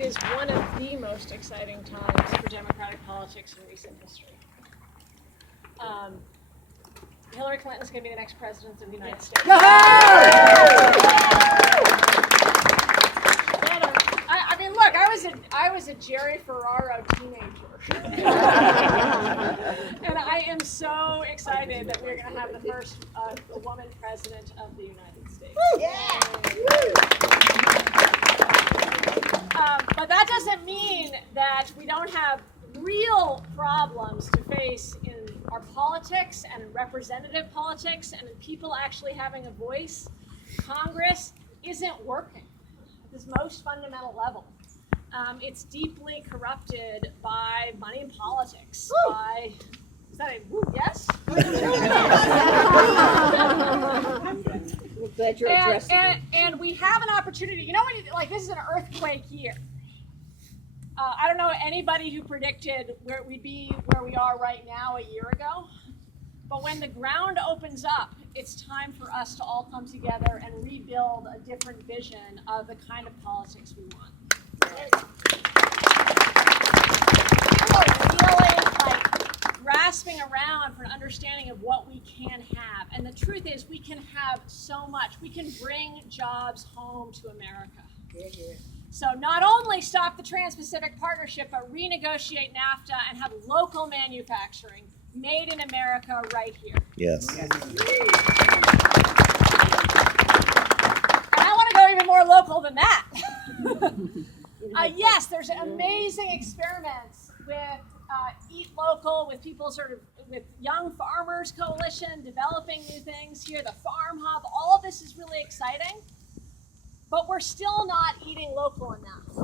It is one of the most exciting times for Democratic politics in recent history. Hillary Clinton is going to be the next president of the United States. I mean, look, I was a Jerry Ferraro teenager, and I am so excited that we're going to have the first woman president of the United States. But that doesn't mean that we don't have real problems to face in our politics and in representative politics and in people actually having a voice. Congress isn't working at this most fundamental level. It's deeply corrupted by money in politics. Is that a woo, yes? Glad you're addressing it. And we have an opportunity. You know, when this is an earthquake year. I don't know anybody who predicted where we'd be where we are right now a year ago. But when the ground opens up, it's time for us to all come together and rebuild a different vision of the kind of politics we want. People are really grasping around for an understanding of what we can have. And the truth is, we can have so much. We can bring jobs home to America. So not only stop the Trans-Pacific Partnership, but renegotiate NAFTA and have local manufacturing made in America right here. Yes. And I want to go even more local than that. Yes, there's amazing experiments with Eat Local, with people with Young Farmers Coalition, developing new things here, the Farm Hub, all of this is really exciting. But we're still not eating local enough.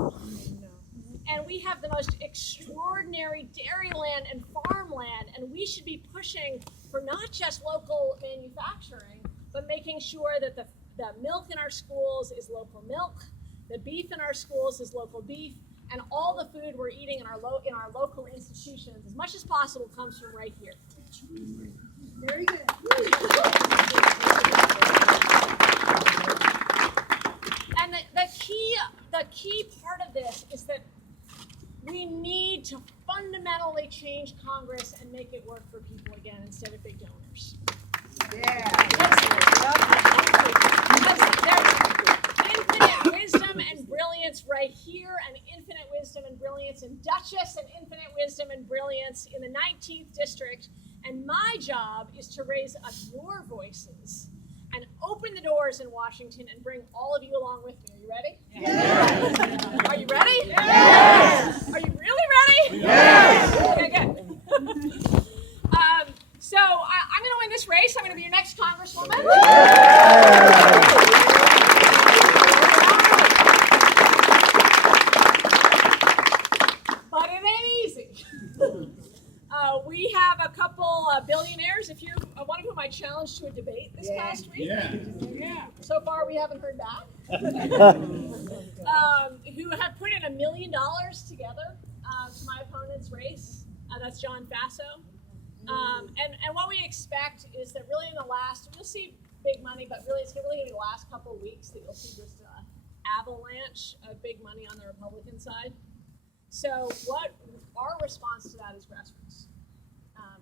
And we have the most extraordinary dairy land and farmland, and we should be pushing for not just local manufacturing, but making sure that the milk in our schools is local milk, the beef in our schools is local beef, and all the food we're eating in our local institutions, as much as possible, comes from right here. Very good. And the key part of this is that we need to fundamentally change Congress and make it work for people again instead of big donors. There's infinite wisdom and brilliance right here, and infinite wisdom and brilliance in Dutchess, and infinite wisdom and brilliance in the 19th district. And my job is to raise up your voices and open the doors in Washington and bring all of you along with me. Are you ready? Yes. Are you ready? Yes. Are you really ready? Yes. Okay, good. So I'm going to win this race. I'm going to be your next Congresswoman. But it ain't easy. We have a couple billionaires, one of whom I challenged to a debate this past week. Yeah. So far, we haven't heard back. Who have put in $1 million together to my opponent's race. That's John Faso. And what we expect is that really we'll see big money, but really it's really going to be the last couple of weeks that you'll see just an avalanche of big money on the Republican side. So what our response to that is grassroots.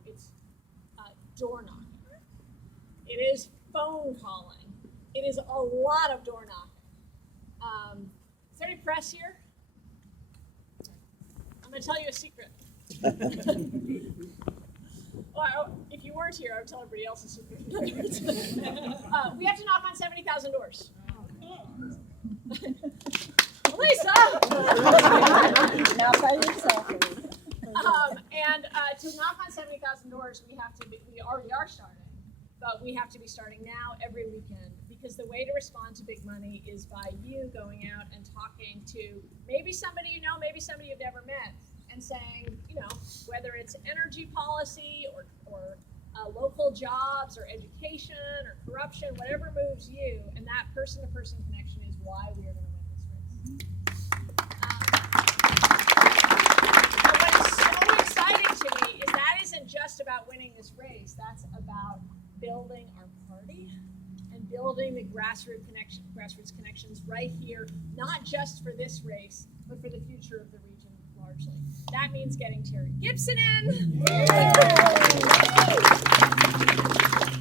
It's door knocking. It is phone calling. It is a lot of door knocking. Is there any press here? I'm going to tell you a secret. Well, if you weren't here, I would tell everybody else a secret. We have to knock on 70,000 doors. Lisa! Now by yourself. And to knock on 70,000 doors, we already are starting, but we have to be starting now every weekend, because the way to respond to big money is by you going out and talking to maybe somebody you know, maybe somebody you've never met, and saying, whether it's energy policy or local jobs or education or corruption, whatever moves you, and that person-to-person connection is why we are going to win this race. But what is so exciting to me is that isn't just about winning this race. That's about building our party and building the grassroots connections right here, not just for this race, but for the future of the region largely. That means getting Terry Gibson in.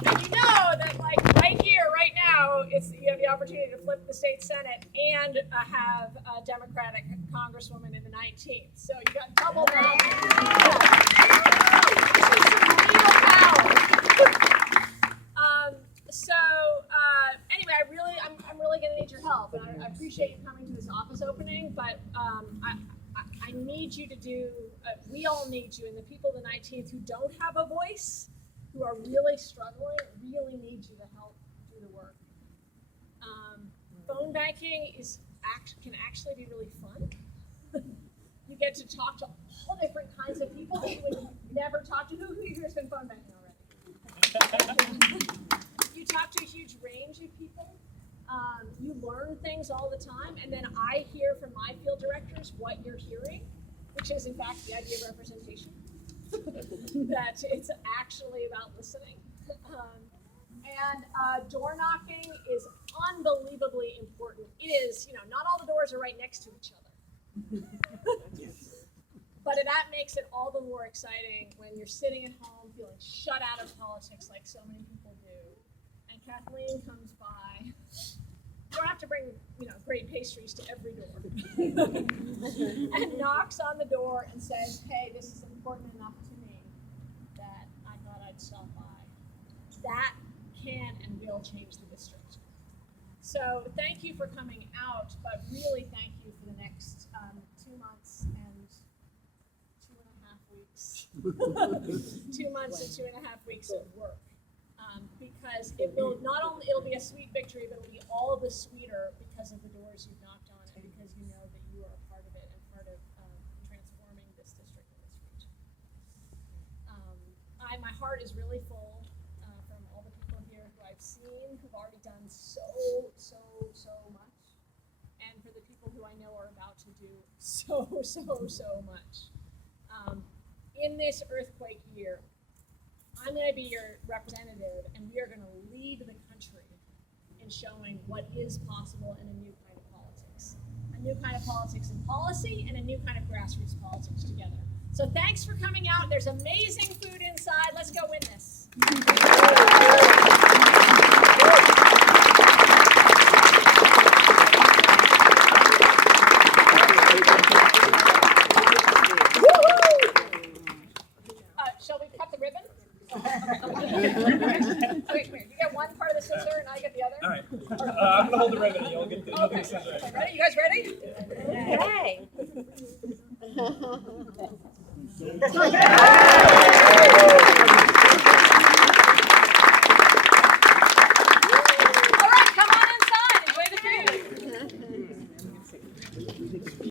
And you know that, like, right here, right now, you have the opportunity to flip the state Senate and have a Democratic Congresswoman in the 19th. So you got double that. Anyway, I'm really going to need your help, and I appreciate you coming to this office opening. But I need you to do. We all need you, and the people of the 19th who don't have a voice, who are really struggling, really need you to help do the work. Phone banking can actually be really fun. You get to talk to all different kinds of people that you would never talk to. Who here has been phone banking already? You talk to a huge range of people. You learn things all the time, and then I hear from my field directors what you're hearing, which is in fact the idea of representation. That it's actually about listening. And door knocking is unbelievably important. It is, not all the doors are right next to each other. But that makes it all the more exciting when you're sitting at home feeling shut out of politics like so many people do. And Kathleen comes by. You don't have to bring, great pastries to every door. And knocks on the door and says, hey, this is important enough to me that I thought I'd stop by. That can and will change the district. So thank you for coming out, but really thank you for the next 2 months and 2.5 weeks. 2 months and 2.5 weeks of work. Because it'll be a sweet victory, but it'll be all the sweeter because of the doors you've knocked on and because you know that you are a part of it and part of transforming this district and this region. My heart is really full from all the people here who I've seen who've already done so much, and for the people who I know are about to do so much. In this earthquake year, I'm going to be your representative, and we are going to lead the country in showing what is possible in a new kind of politics. A new kind of politics in policy and a new kind of grassroots politics together. So thanks for coming out. There's amazing food inside. Let's go win this. Shall we cut the ribbon? Wait, you get one part of the scissor and I get the other? All right. I'm going to hold the ribbon and you'll get the scissor. Okay, ready? You guys ready? Hey.